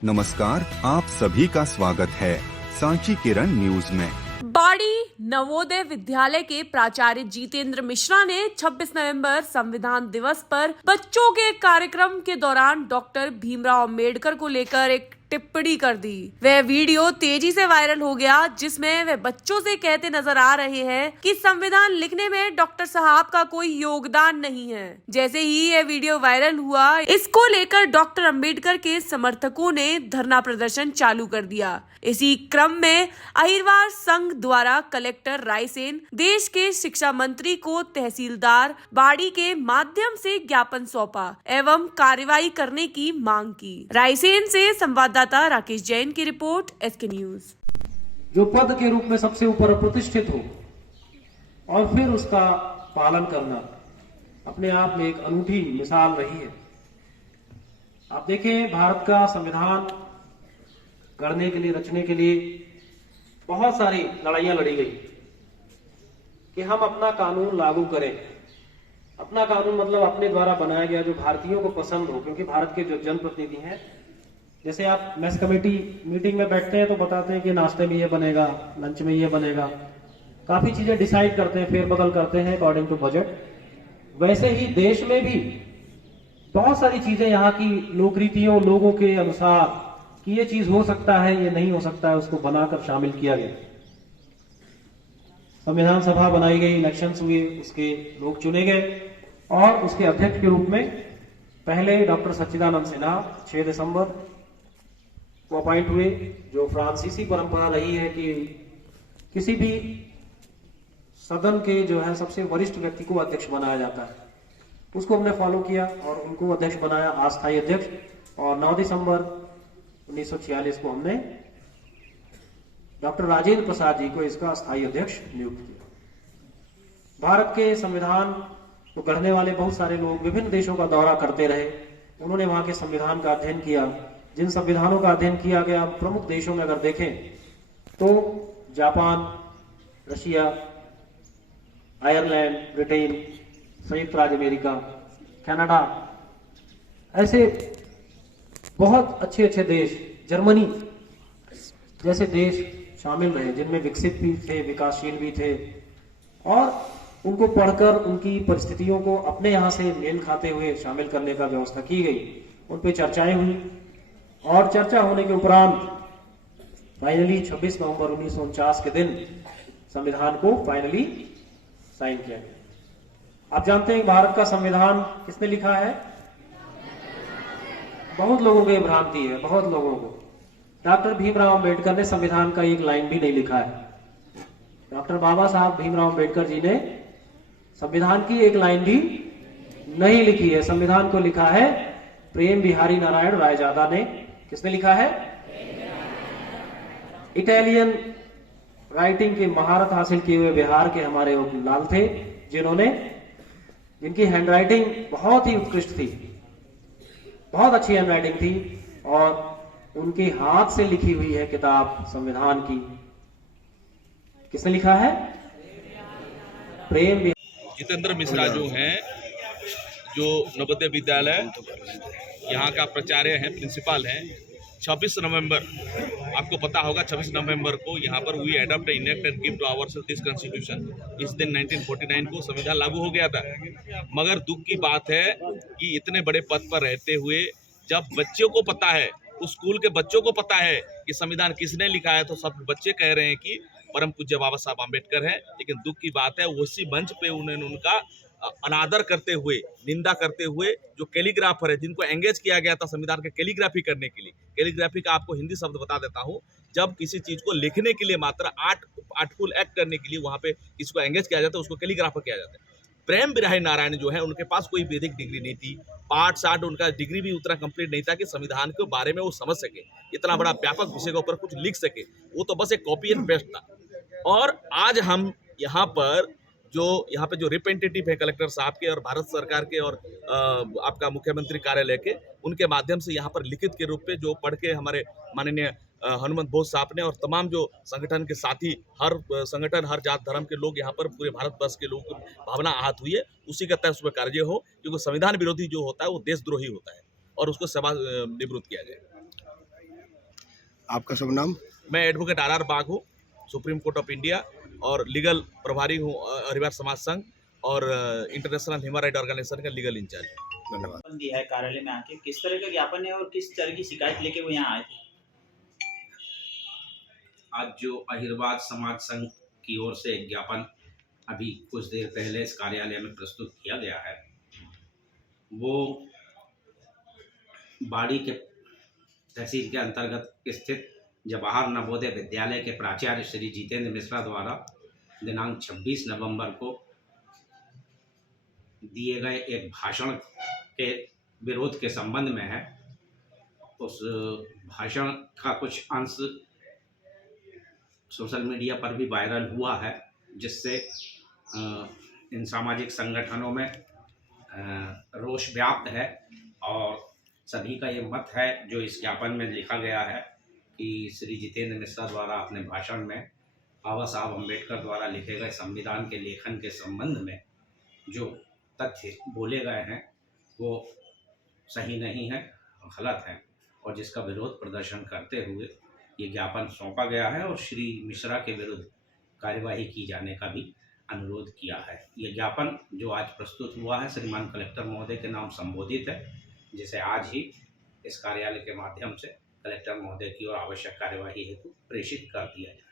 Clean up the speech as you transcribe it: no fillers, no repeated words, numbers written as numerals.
नमस्कार, आप सभी का स्वागत है सांची किरण न्यूज में। बाड़ी नवोदय विद्यालय के प्राचार्य जितेंद्र मिश्रा ने 26 नवंबर संविधान दिवस पर बच्चों के कार्यक्रम के दौरान डॉक्टर भीमराव अंबेडकर को लेकर एक टिप्पणी कर दी। वह वीडियो तेजी से वायरल हो गया, जिसमें वे बच्चों से कहते नजर आ रहे हैं कि संविधान लिखने में डॉक्टर साहब का कोई योगदान नहीं है। जैसे ही यह वीडियो वायरल हुआ, इसको लेकर डॉक्टर अंबेडकर के समर्थकों ने धरना प्रदर्शन चालू कर दिया। इसी क्रम में अहिरवार संघ द्वारा कलेक्टर रायसेन, देश के शिक्षा मंत्री को तहसीलदार बाड़ी के माध्यम से ज्ञापन सौंपा एवं कार्रवाई करने की मांग की। रायसेन से संवाददाता राकेश जैन की रिपोर्ट, एसके न्यूज। जो पद के रूप में सबसे ऊपर प्रतिष्ठित हो और फिर उसका पालन करना अपने आप में एक अनूठी मिसाल रही है। आप देखें, भारत का संविधान गढ़ने के लिए, रचने के लिए बहुत सारी लड़ाइयां लड़ी गई कि हम अपना कानून लागू करें। अपना कानून मतलब अपने द्वारा बनाया गया, जो भारतीयों को पसंद हो, क्योंकि भारत के जो जनप्रतिनिधि हैं, जैसे आप मेस कमेटी मीटिंग में बैठते हैं तो बताते हैं कि नाश्ते में ये बनेगा, लंच में ये बनेगा, काफी चीजें डिसाइड करते हैं, फेरबदल करते हैं अकॉर्डिंग टू बजट। वैसे ही देश में भी बहुत सारी चीजें यहाँ की लोकरीतियों, लोगों के अनुसार कि ये चीज हो सकता है, ये नहीं हो सकता है, उसको बनाकर शामिल किया गया। संविधान सभा बनाई गई, इलेक्शंस हुए, उसके लोग चुने गए और उसके अध्यक्ष के रूप में पहले डॉक्टर सच्चिदानंद सिन्हा 6 दिसंबर को अपॉइंट हुए। जो फ्रांसीसी परंपरा रही है कि किसी भी सदन के जो है सबसे वरिष्ठ व्यक्ति को अध्यक्ष बनाया जाता है, उसको हमने फॉलो किया और उनको अध्यक्ष बनाया, अस्थायी अध्यक्ष। और 9 दिसंबर 1946 को हमने डॉक्टर राजेंद्र प्रसाद जी को इसका स्थायी अध्यक्ष नियुक्त किया। भारत के संविधान को गढ़ने वाले बहुत सारे लोग विभिन्न देशों का दौरा करते रहे। उन्होंने वहां के संविधान का अध्ययन किया। जिन संविधानों का अध्ययन किया गया, प्रमुख देशों में अगर देखें तो जापान, रशिया, आयरलैंड, ब्रिटेन, संयुक्त राज्य अमेरिका, कनाडा, ऐसे बहुत अच्छे अच्छे देश, जर्मनी जैसे देश शामिल रहे, जिनमें विकसित भी थे, विकासशील भी थे, और उनको पढ़कर उनकी परिस्थितियों को अपने यहाँ से मेल खाते हुए शामिल करने का व्यवस्था की गई। उन पर चर्चाएं हुई और चर्चा होने के उपरांत फाइनली 26 नवंबर 1949 के दिन संविधान को फाइनली साइन किया गया। आप जानते हैं भारत का संविधान किसने लिखा है? बहुत लोगों को ये भ्रांति है, बहुत लोगों को। डॉक्टर भीमराव अंबेडकर ने संविधान का एक लाइन भी नहीं लिखा है। डॉक्टर बाबा साहब भीमराव अंबेडकर जी ने संविधान की एक लाइन भी नहीं लिखी है। संविधान को लिखा है प्रेम बिहारी नारायण रायजादा ने। किसने लिखा है? इटालियन राइटिंग की महारत हासिल किए हुए बिहार के हमारे लाल थे, जिनकी हैंडराइटिंग बहुत ही उत्कृष्ट थी, बहुत अच्छी हैंडराइटिंग थी, और उनके हाथ से लिखी हुई है किताब संविधान की। किसने लिखा है? प्रेम। जितेंद्र मिश्रा जो हैं, जो नवोदय विद्यालय यहाँ का प्राचार्य हैं, प्रिंसिपल हैं, 26 नवंबर, आपको पता होगा 26 नवंबर को यहाँ पर we adopt enact and give to our this constitution. इस दिन 1949 को संविधान लागू हो गया था। मगर दुख की बात है कि इतने बड़े पद पर रहते हुए जब बच्चों को पता है, उस स्कूल के बच्चों को पता है कि संविधान किसने लिखा है, तो सब बच्चे कह रहे हैं कि परम पूज्य बाबा साहब आम्बेडकर है। लेकिन दुख की बात है, उसी मंच पे उन्होंने उनका अनादर करते हुए, निंदा करते हुए, जो कैलीग्राफर है, जिनको एंगेज किया गया था संविधान के कैलीग्राफी करने के लिए। कैलीग्राफी का आपको हिंदी शब्द बता देता हूँ, जब किसी चीज को लिखने के लिए मात्र आर्टफुल एक्ट करने के लिए वहां पे किसी को एंगेज किया जाता है, उसको कैलीग्राफर किया जाता है। प्रेम बिहारी नारायण जो है, उनके पास कोई वैदिक डिग्री नहीं थी, पाठ साठ उनका डिग्री भी उतना कंप्लीट नहीं था कि संविधान के बारे में वो समझ सके, इतना बड़ा व्यापक विषय के ऊपर कुछ लिख सके। वो तो बस एक कॉपी एंड पेस्ट था। और आज हम यहाँ पे जो रिप्रेजेंटेटिव है कलेक्टर साहब के और भारत सरकार के और आपका मुख्यमंत्री कार्यालय के, उनके माध्यम से यहाँ पर लिखित के रूप में जो पढ़ के हमारे माननीय हनुमंत बोस साहब ने और तमाम जो संगठन के साथी, हर संगठन, हर जात धर्म के लोग यहाँ पर पूरे भारत वर्ष के लोग भावना आहत हुई है, उसी का तहत उसमें कार्य हो, क्योंकि संविधान विरोधी जो होता है वो देशद्रोही होता है और उसको सेवा निवृत्त किया जाए। आपका शुभ नाम? मैं एडवोकेट आर बाघ हूँ, सुप्रीम कोर्ट ऑफ इंडिया और लीगल प्रभारी हूँ हरिवार समाज संघ और इंटरनेशनल ह्यूमन राइट ऑर्गेनाइजेशन का लीगल इंचार्ज। धन्यवाद। ज्ञापन दिया है कार्यालय में आके, किस तरह का ज्ञापन है और किस तरह की शिकायत लेके वो यहाँ आए थे? आज जो अहिरवाद समाज संघ की ओर से एक ज्ञापन अभी कुछ देर पहले इस कार्यालय में प्रस्तुत किया गया है, वो बाड़ी के तहसील के अंतर्गत स्थित जवाहर नवोदय विद्यालय के प्राचार्य श्री जितेंद्र मिश्रा द्वारा दिनांक 26 नवंबर को दिए गए एक भाषण के विरोध के संबंध में है। उस भाषण का कुछ अंश सोशल मीडिया पर भी वायरल हुआ है, जिससे इन सामाजिक संगठनों में रोष व्याप्त है और सभी का ये मत है जो इस ज्ञापन में लिखा गया है कि श्री जितेंद्र मिश्रा द्वारा अपने भाषण में बाबा साहब अम्बेडकर द्वारा लिखे गए संविधान के लेखन के संबंध में जो तथ्य बोले गए हैं वो सही नहीं है, गलत है, और जिसका विरोध प्रदर्शन करते हुए ये ज्ञापन सौंपा गया है और श्री मिश्रा के विरुद्ध कार्यवाही की जाने का भी अनुरोध किया है। ये ज्ञापन जो आज प्रस्तुत हुआ है श्रीमान कलेक्टर महोदय के नाम संबोधित है, जिसे आज ही इस कार्यालय के माध्यम से कलेक्टर महोदय की ओर आवश्यक कार्यवाही हेतु प्रेषित कर दिया जाए।